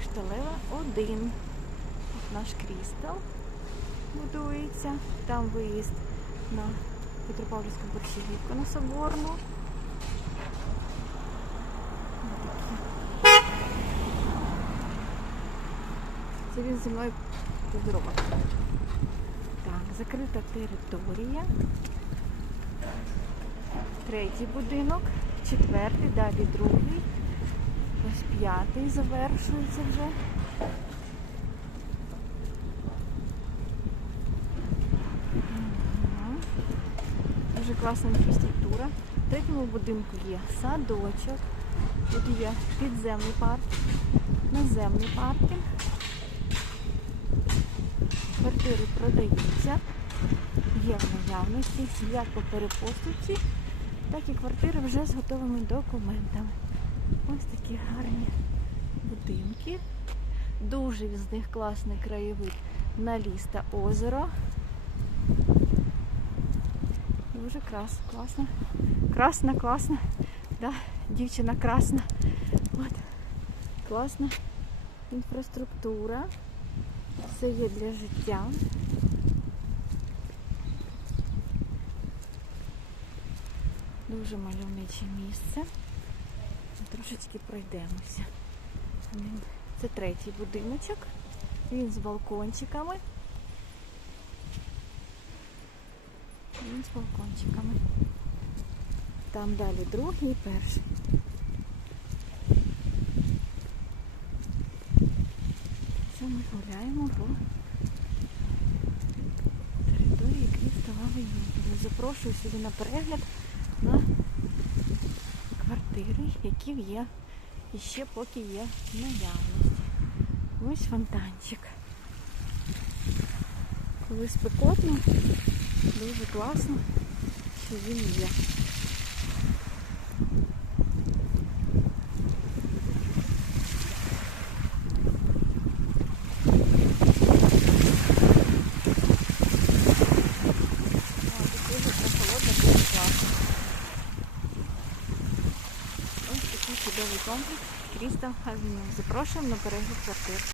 Кришталева 1. От наш крістал будується. Там виїзд на Петропавлівську борщагівку на Соборну. Це він зі мною поздоровався. Так, закрита територія. Третій будинок, четвертий, далі другий. П'ятий завершується вже. Дуже класна інфраструктура. В третьому будинку є садочок. Тут є підземний парк, наземний паркінг. Квартири продаються, є в наявності як по перепоступці, так і квартири вже з готовими документами. Ось такі гарні будинки. Дуже з них класний краєвид на ліс та озеро. Дуже крас, класно. Красна, класна. Да, дівчина красна. От. Класна інфраструктура. Все є для життя. Дуже мальовниче місце. Трошечки пройдемося. Це третій будиночок. Він з балкончиками. Він з балкончиками. Там далі другий і перший. Це ми гуляємо по території Крісталавої Юрії. Запрошую сюди на перегляд на квартири, які є і ще поки є наявність. Ось фонтанчик. Коли спекотно, дуже класно, що він є. О, тут дуже прохолодно, дуже класно. Ось такий чудовий комплекс Крістал Авеню. Запрошуємо на перегляд квартир.